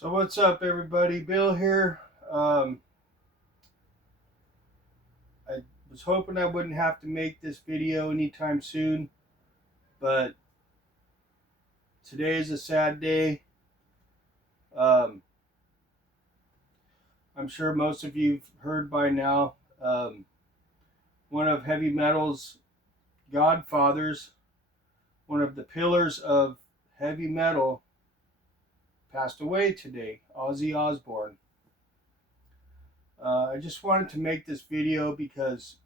So what's up, everybody? Bill here. I was hoping I wouldn't have to make this video anytime soon, but today is a sad day. Um, I'm sure most of you've heard by now. One of heavy metal's godfathers, one of the pillars of heavy metal, passed away today. Ozzy Osbourne. I just wanted to make this video because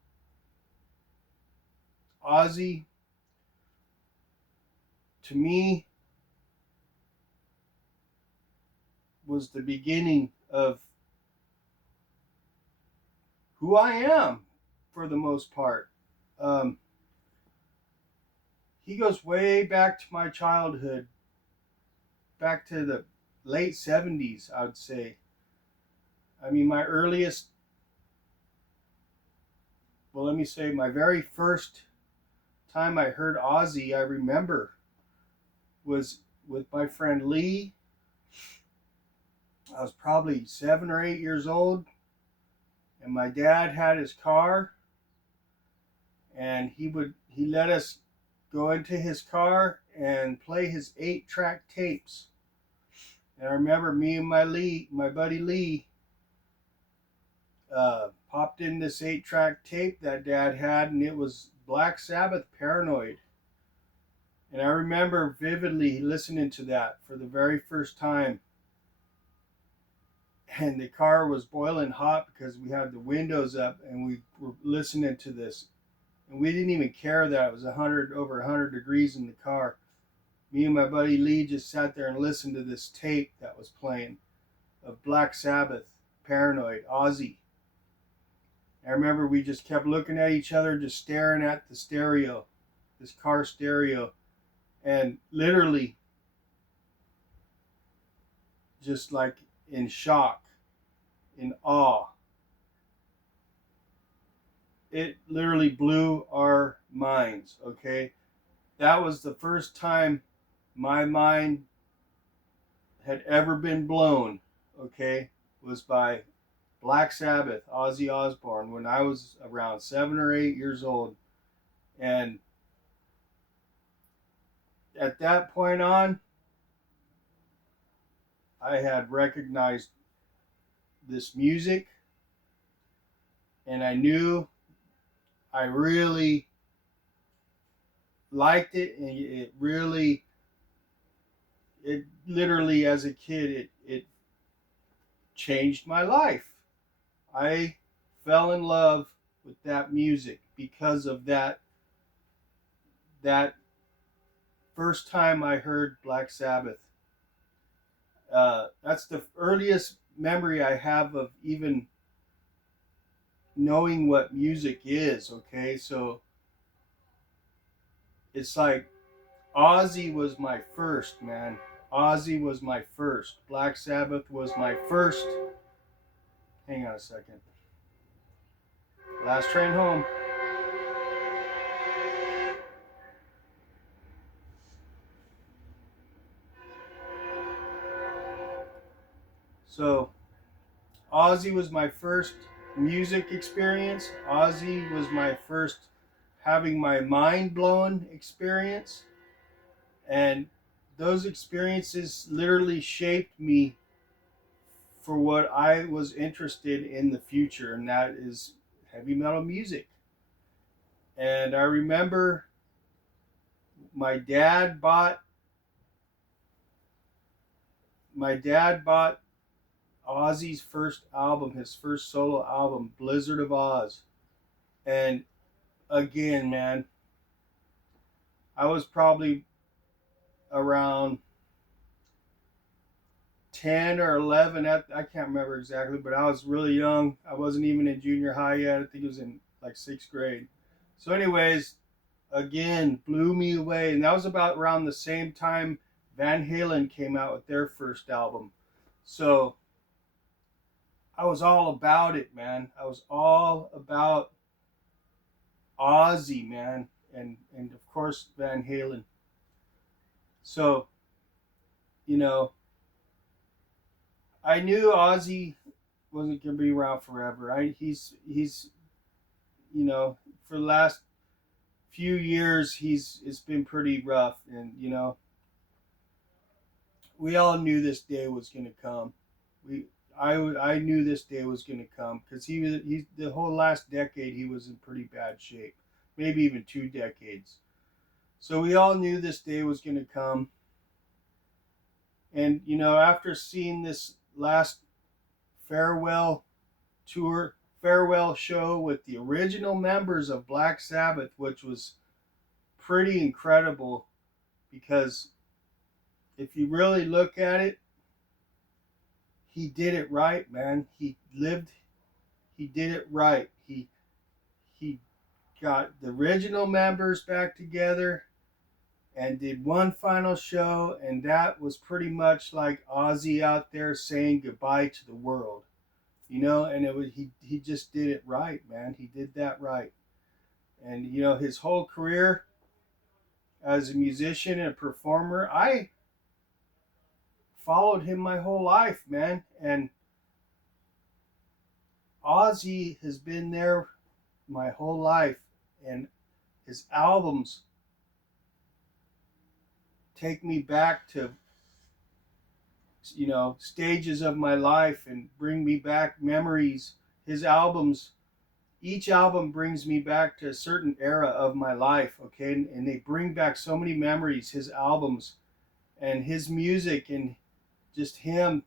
Ozzy, to me, was the beginning of who I am for the most part. Um, he goes way back to my childhood, back to the late 70s, I would say. I mean, let me say, my very first time I heard Ozzy, I remember, was with my friend Lee. I was probably 7 or 8 years old, and my dad had his car, and he let us go into his car and play his 8-track tapes. And I remember me and my buddy Lee, popped in this 8-track tape that Dad had, and it was Black Sabbath, Paranoid. And I remember vividly listening to that for the very first time. And the car was boiling hot because we had the windows up and we were listening to this. And we didn't even care that it was over 100 degrees in the car. Me and my buddy Lee just sat there and listened to this tape that was playing of Black Sabbath, Paranoid, Ozzy. I remember we just kept looking at each other, just staring at the stereo, this car stereo, and literally just like in shock, in awe. It literally blew our minds, okay? That was the first time my mind had ever been blown, okay? Was by Black Sabbath, Ozzy Osbourne, when I was around 7 or 8 years old. And at that point on, I had recognized this music, and I knew I really liked it, and it literally, as a kid, it changed my life. I fell in love with that music because of that first time I heard Black Sabbath. That's the earliest memory I have of even knowing what music is. Okay, so it's like Ozzy was my first, man. Ozzy was my first. Black Sabbath was my first. Hang on a second. Last train home. So, Ozzy was my first music experience. Ozzy was my first having my mind blown experience. And those experiences literally shaped me for what I was interested in the future, and that is heavy metal music. And I remember my dad bought Ozzy's first album, his first solo album, Blizzard of Oz. And again, man, I was probably around 10 or 11 I can't remember exactly, but I was really young. I wasn't even in junior high yet. I think it was in like 6th grade. So anyways, again, blew me away. And that was about around the same time Van Halen came out with their first album. So I was all about it, man. I was all about Ozzy, man, and of course Van Halen. So, you know, I knew Ozzy wasn't gonna be around forever. He's you know, for the last few years it's been pretty rough, and we all knew this day was gonna come. We I knew this day was gonna come because he the whole last decade he was in pretty bad shape, maybe even 2 decades. So we all knew this day was gonna come, and after seeing this last farewell tour, farewell show with the original members of Black Sabbath, which was pretty incredible because if you really look at it, he did it right, man. He did it right. He got the original members back together and did one final show, and that was pretty much like Ozzy out there saying goodbye to the world. And it was he just did it right, man. He did that right. And his whole career as a musician and a performer, I followed him my whole life, man. And Ozzy has been there my whole life, and his albums take me back to stages of my life and bring me back memories. His albums, each album brings me back to a certain era of my life, okay? And they bring back so many memories. His albums and his music and just him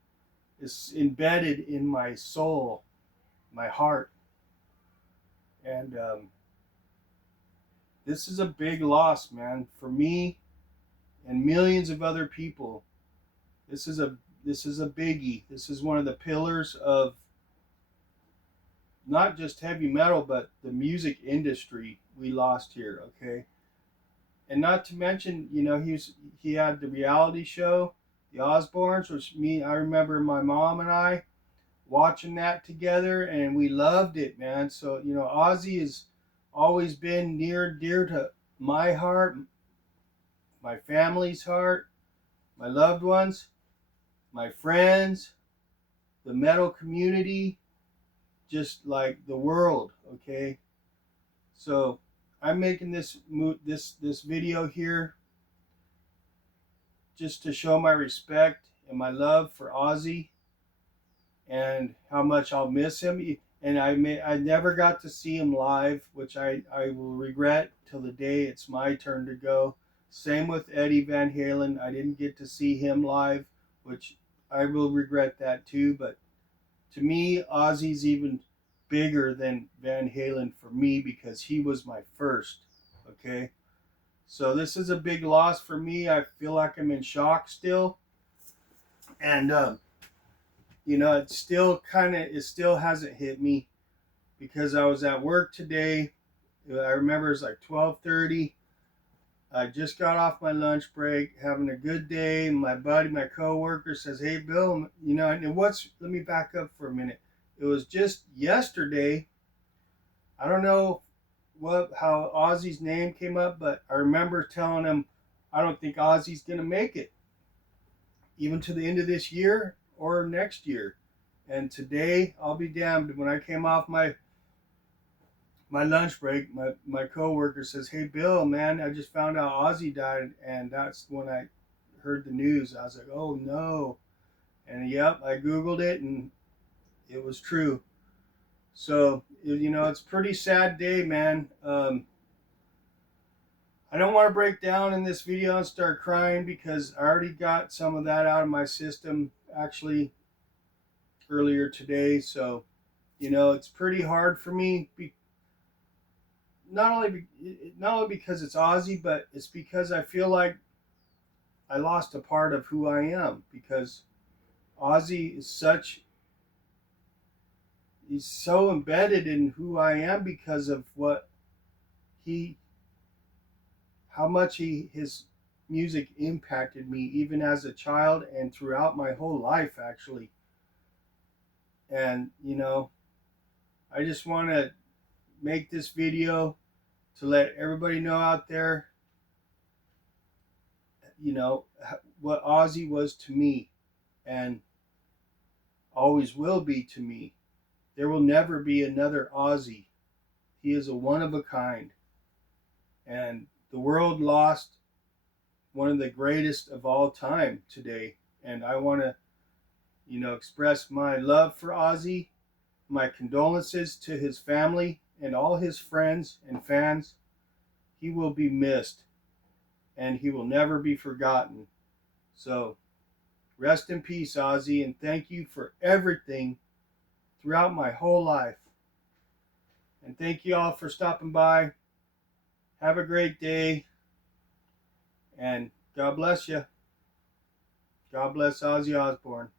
is embedded in my soul, my heart. And this is a big loss, man, for me and millions of other people. This is a biggie. This is one of the pillars of not just heavy metal, but the music industry we lost here, okay? And not to mention, he had the reality show, the Osbournes, which I remember my mom and I watching that together, and we loved it, man. So Ozzy has always been near and dear to my heart, my family's heart, my loved ones, my friends, the metal community, just like the world, okay? So I'm making this video here just to show my respect and my love for Ozzy and how much I'll miss him. And I never got to see him live, which I will regret till the day it's my turn to go. Same with Eddie Van Halen. I didn't get to see him live, which I will regret that too. But to me, Ozzy's even bigger than Van Halen for me because he was my first. Okay, so this is a big loss for me. I feel like I'm in shock still, and it still hasn't hit me because I was at work today. I remember it was like 12:30. I just got off my lunch break, having a good day. My buddy, my coworker, says, "Hey, Bill, and let me back up for a minute. It was just yesterday. I don't know how Ozzy's name came up, but I remember telling him I don't think Ozzy's gonna make it, even to the end of this year or next year. And today, I'll be damned. When I came off my lunch break, my coworker says, "Hey, Bill, man, I just found out Ozzy died," and that's when I heard the news. I was like, "Oh no!" And yep, I googled it, and it was true. So it's a pretty sad day, man. I don't want to break down in this video and start crying because I already got some of that out of my system actually earlier today. So it's pretty hard for me. Not only because it's Ozzy, but it's because I feel like I lost a part of who I am because Ozzy is he's so embedded in who I am because of he how much his music impacted me even as a child and throughout my whole life actually. And I just want to make this video to let everybody know out there what Ozzy was to me. And always will be to me. There will never be another Ozzy. He is a one of a kind. And the world lost one of the greatest of all time today. And I want to, express my love for Ozzy, my condolences to his family and all his friends and fans. He will be missed and he will never be forgotten. So rest in peace, Ozzy, and thank you for everything throughout my whole life. And thank you all for stopping by. Have a great day, and God bless you. God bless Ozzy Osbourne.